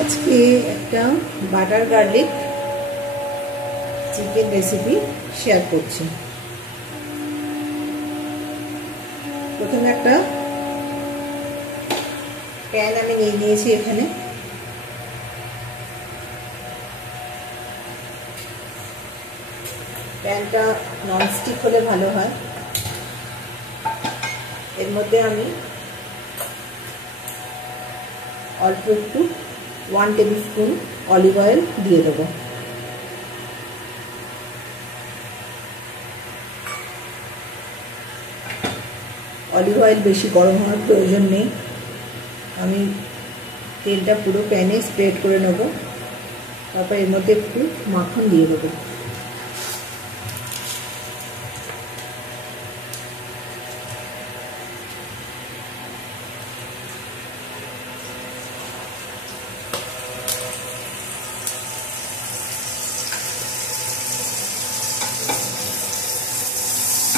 আজকে একটা butter garlic chicken recipe share করছি। প্রথমে একটা প্যান আমি নিয়ে নিয়েছি। এখানে প্যানটা ননস্টিক হলে ভালো হয়। এর মধ্যে আমি অল্প একটু 1 টেবিল স্পুন অলিভ অয়েল দিয়ে দেবো। অলিভ অয়েল বেশি গরম হওয়ার প্রয়োজন নেই। আমি তেলটা পুরো প্যানে স্প্রেড করে নেব। তারপর এর মধ্যে একটু মাখন দিয়ে দেবো।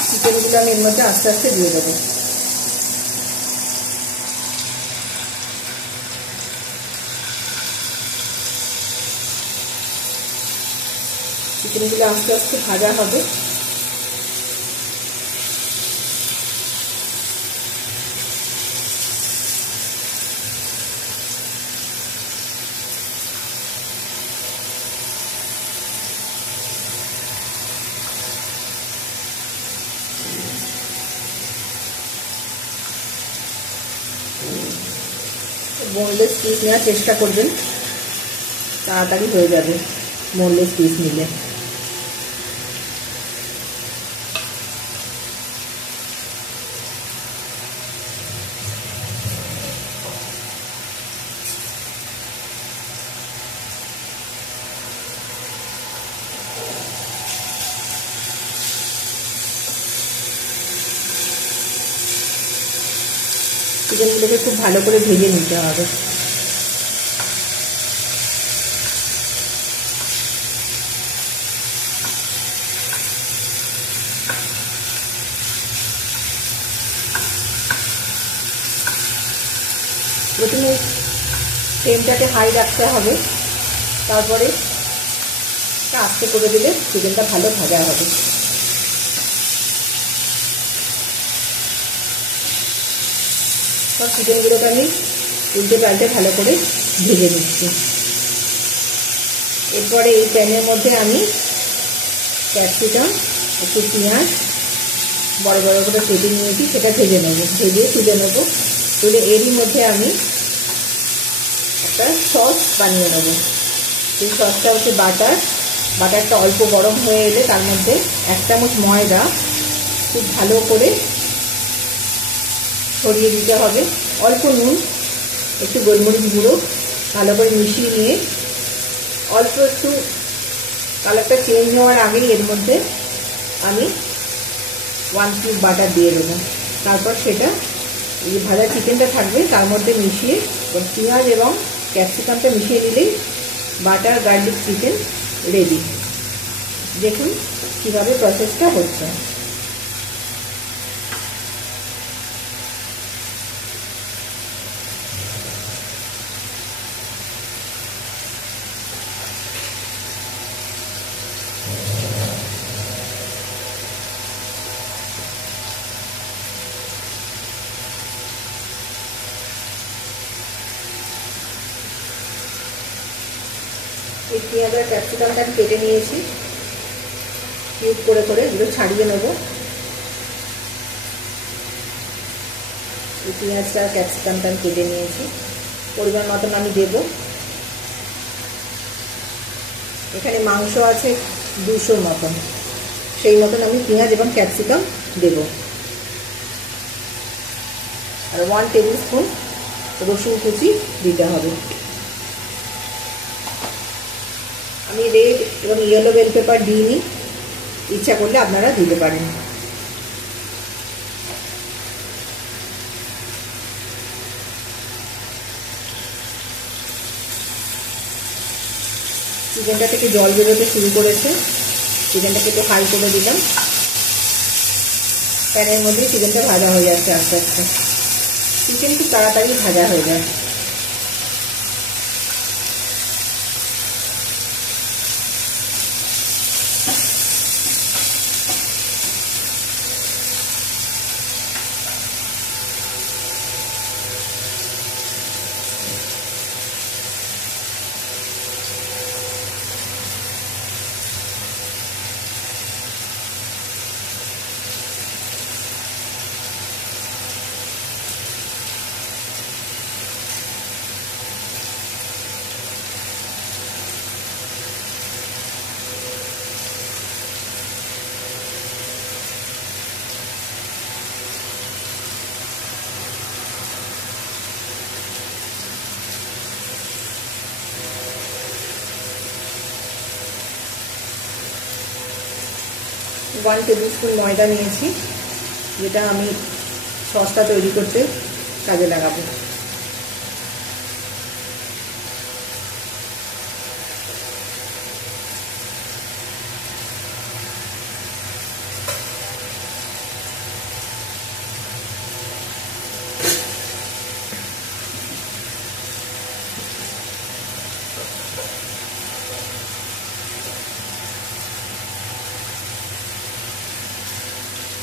চিকেনগুলো আমি এর মধ্যে আস্তে আস্তে দিয়ে দেবো। চিকেনগুলো আস্তে আস্তে ভাজা হবে। বোনলেস পিস নেওয়ার চেষ্টা করবেন, তাড়াতাড়ি হয়ে যাবে বোনলেস পিস নিলে। চিকেনগুলোকে খুব ভালো করে ভেজে নিতে হবে। প্রথমে ফ্লেমটাকে হাই রাখতে হবে, তারপরে আস্তে করে দিলে চিকেনটা ভালো ভাজা হবে। সব চিকেনগুলোকে আমি উল্টে পাল্টে ভালো করে ভেজে নিচ্ছি। এরপরে এই প্যানের মধ্যে আমি ক্যাপসিকাম, একটু পেঁয়াজ বড় বড় করে কেটে নিয়েছি, সেটা ভেজে নেব। ভেজে তুলে নেব। তুলে এরই মধ্যে আমি একটা সস বানিয়ে নেব। এই সসটা হচ্ছে বাটারটা অল্প গরম হয়ে এলে তার মধ্যে 1 চামচ ময়দা খুব ভালো করে ছড়িয়ে দিতে হবে। অল্প নুন, একটু গোলমরিচ গুঁড়ো ভালো করে মিশিয়ে নিয়ে অল্প একটু কালারটা চেঞ্জ হওয়ার আগেই এর মধ্যে আমি 1 কিউব বাটার দিয়ে দেবো। তারপর সেটা এই ভাজা চিকেনটা থাকবে তার মধ্যে মিশিয়ে পেঁয়াজ এবং ক্যাপসিকামটা মিশিয়ে নিলেই বাটার গার্লিক চিকেন রেডি। দেখুন কীভাবে প্রসেসটা হচ্ছে। এই পেঁয়াজ আর ক্যাপসিকামটা আমি কেটে নিয়েছি কিউব করে করে, এগুলো ছাড়িয়ে নেব। এই পেঁয়াজটা আর ক্যাপসিকামটা আমি কেটে নিয়েছি, পরিমাণ মতন আমি দেব। এখানে মাংস আছে 200 মতন, সেই মতন আমি পেঁয়াজ এবং ক্যাপসিকাম দেব। আর 1 টেবিল স্পুন রসুন কুচি দিতে হবে। আমি রেড এবং ইয়েলো বেল পেপার দিইনি, ইচ্ছা করলে আপনারা দিতে পারেন। চিকেনটা থেকে জল বেরোতে শুরু করেছে, চিকেনটাকে একটু হাই করে দিলাম। প্যানের মধ্যে চিকেনটা ভাজা হয়ে যাচ্ছে আস্তে আস্তে। চিকেন খুব তাড়াতাড়ি ভাজা হয়ে যায়। 1 টেবিল স্পুন ময়দা নিয়েছি, যেটা আমি সসটা তৈরি করতে কাজে লাগাবো।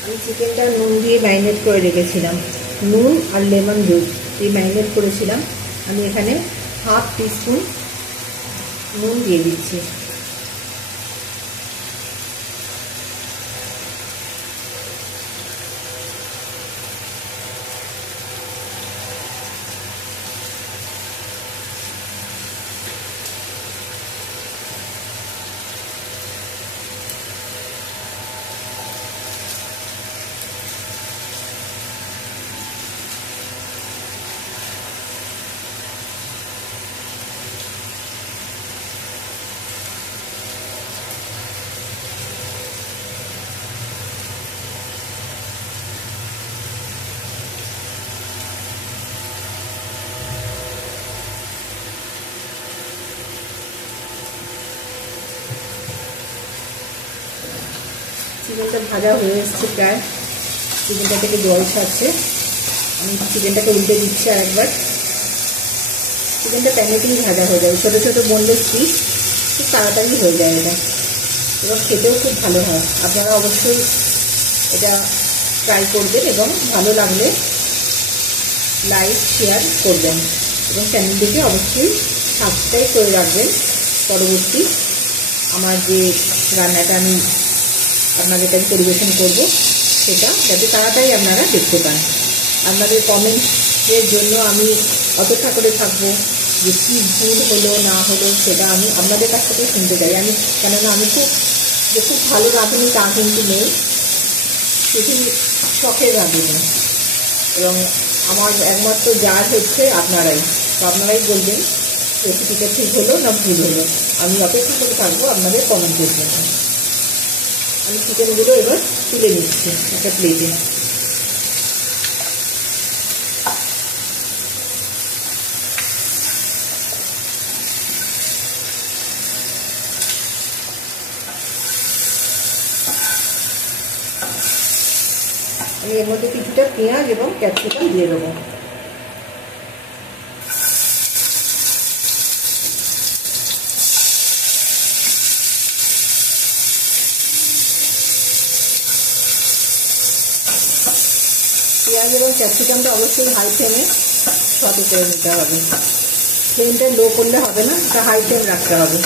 আমি চিকেনটা নুন দিয়ে ম্যারিনেট করে রেখেছিলাম, নুন আর লেমন জুস দিয়ে ম্যারিনেট করেছিলাম। আমি এখানে 1/2 টিস্পুন নুন দিয়ে দিচ্ছি। চিকেনটা ভাজা হয়ে এসছে প্রায়, চিকেনটা থেকে জল ছাড়ছে। আমি চিকেনটাকে উল্টে দিচ্ছি আরেকবার। চিকেনটা প্যানেতেই ভাজা হয়ে যায়, ছোটো ছোটো বোনলেস পিস, খুব তাড়াতাড়ি হয়ে যায় এটা, এবং খেতেও খুব ভালো হয়। আপনারা অবশ্যই এটা ট্রাই করবেন এবং ভালো লাগলে লাইক শেয়ার করবেন এবং চ্যানেলটিকে অবশ্যই সাবস্ক্রাইব করে রাখবেন। পরবর্তী আমার যে রান্নাটা আমি আপনাদের কাছে পরিবেশন করব সেটা যাতে তাড়াতাড়ি আপনারা দেখতে পান। আপনাদের কমেন্টের জন্য আমি অপেক্ষা করে থাকবো যে কী ভুল হলো না হলো সেটা আমি আপনাদের কাছ থেকে শুনতে চাই। আমি কেননা আমি খুব ভালো রাঁধুনি তা কিন্তু নেই, শুধু শখের রাঁধুনি, এবং আমার একমাত্র জাজ হচ্ছে আপনারাই। তো আপনারাই বলবেন রেসিপিটা ঠিক হলো না ভুল হলো। আমি অপেক্ষা করে থাকবো আপনাদের কমেন্টের জন্য। আমি চিকেনগুলো এবার তুলে নিচ্ছি একটা প্লেটে। আমি এর মধ্যে কিছুটা পেঁয়াজ এবং ক্যাপসিকাম দিয়ে দেবো। পেঁয়াজ এবং ক্যাপসিকামটা অবশ্যই হাই ফ্লেমে সতে করে নিতে হবে। ফ্লেমটা লো করলে হবে না, এটা হাই ফ্লেম রাখতে হবে।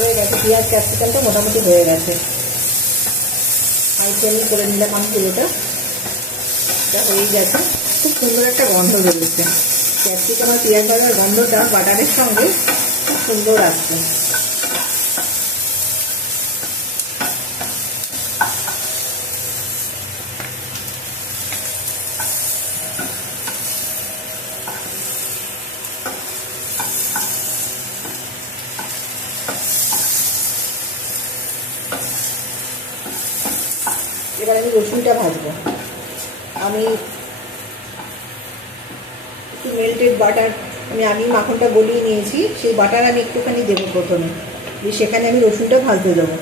হয়ে গেছে, পেঁয়াজ ক্যাপসিকামটা মোটামুটি হয়ে গেছে। হাই ফ্লেমে করে নিলাম আমি পুরোটা, এটা হয়েই গেছে। খুব সুন্দর একটা গন্ধ বেরোচ্ছে, ক্যাপসিকাম আর পেঁয়াজ ভাজার গন্ধটা বাটারের সঙ্গে খুব সুন্দর আসছে। এবার আমি রসুনটা ভাজবো। আমি একটু মেল্টেড বাটার, আমি মাখনটা গলিয়ে নিয়েছি, সেই বাটার আমি একটুখানি দেবো প্রথমে, দিয়ে সেখানে আমি রসুনটা ভাজতে দেবো।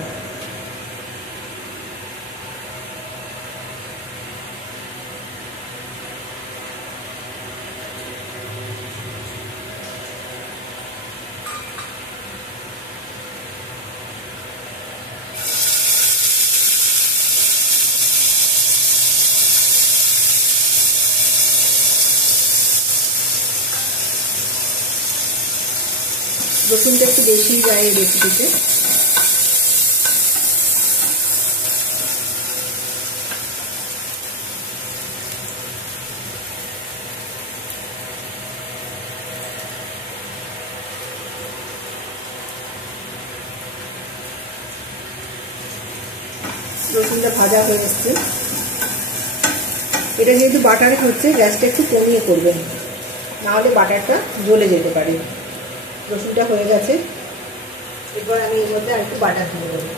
রসুনটা একটু বেশি যায় এই রেসিপিতে। রসুনটা ভাজা হয়ে এসছে। এটা যেহেতু বাটারে হচ্ছে, গ্যাসটা একটু কমিয়ে করবেন, নাহলে বাটারটা জ্বলে যেতে পারে। রসুনটা হয়ে গেছে, এরপর আমি এর মধ্যে আর একটু বাটার দিয়ে দেবো।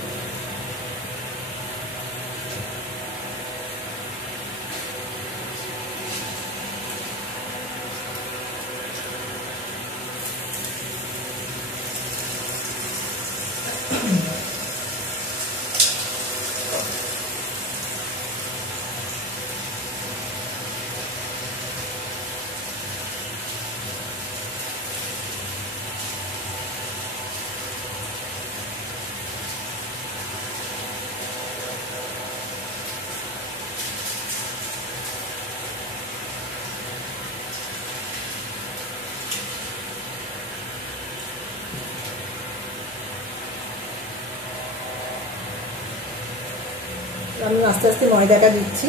আমি আস্তে আস্তে ময়দাটা দিচ্ছি,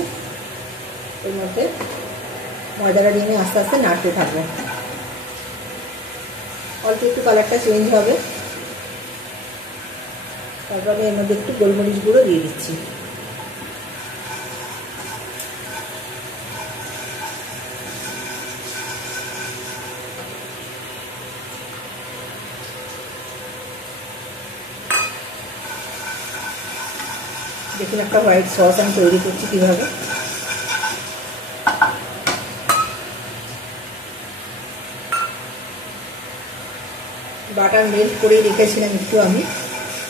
এর মধ্যে ময়দাটা দিয়ে আমি আস্তে আস্তে নাড়তে থাকবো। অল্প একটু কালারটা চেঞ্জ হবে, তারপর আমি এর মধ্যে একটু গোলমরিচ গুঁড়ো দিয়ে দিচ্ছি। দেখুন একটা হোয়াইট সস আমি তৈরি করছি কীভাবে। বাটার মেল্ট করে রেখেছিলাম একটু আমি,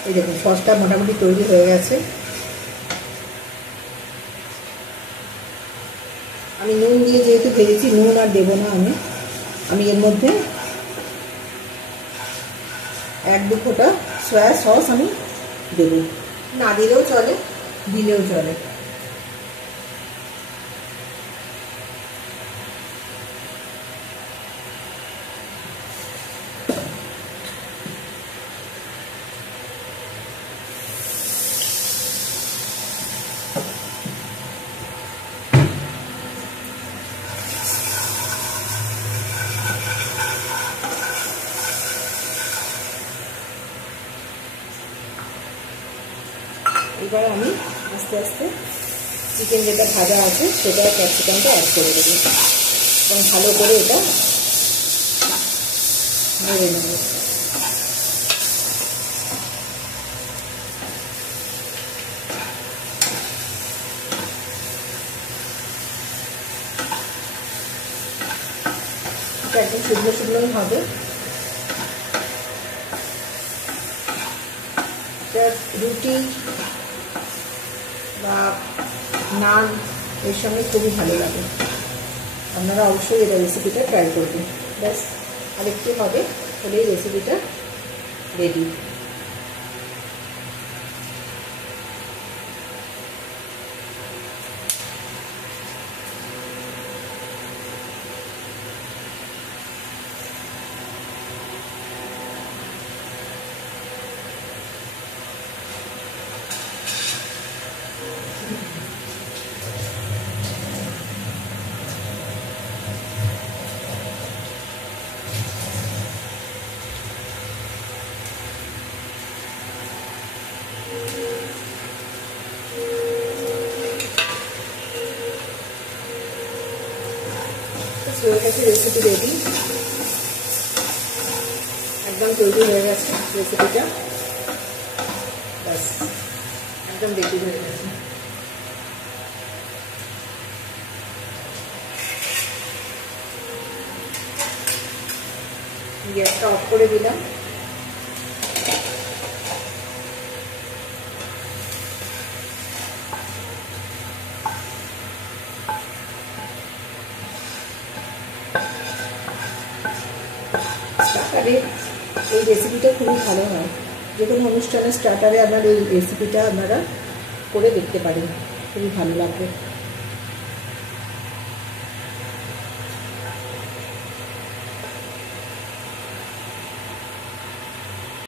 এই দেখুন সসটা মোটামুটি তৈরি হয়ে গেছে। আমি নুন দিয়ে যেহেতু ভেজেছি, নুন আর দেবো না আমি এর মধ্যে 1-2 ফোঁটা সয়া সস আমি দেবো, না দিলেও চলে, দিলেও চলে। এবার আমি আস্তে আস্তে চিকেন যেটা ভাজা আছে সেটা ক্যাপসিকামটা অ্যাড করে দেবো এবং ভালো করে এটা নেড়ে নেব। এটা একদম শুকনো শুকনোই হবে। রুটি বা নান এর সঙ্গে খুবই ভালো লাগে। আপনারা অবশ্যই এই রেসিপিটা ট্রাই করবেন। ব্যাস আরেকটু হবে, হলেই রেসিপিটা রেডি। হয়ে গেছে রেসিপি রেডি, একদম তৈরি হয়ে গেছে রেসিপিটা। ব্যাস একদম রেডি হয়ে গেছে। গ্যাসটা অফ করে দিলাম। স্টার্টারে এই রেসিপিটা খুবই ভালো হয়, যে কোনো অনুষ্ঠানের স্টার্টারে আপনার এই রেসিপিটা আপনারা করে দেখতে পারেন, খুবই ভালো লাগবে।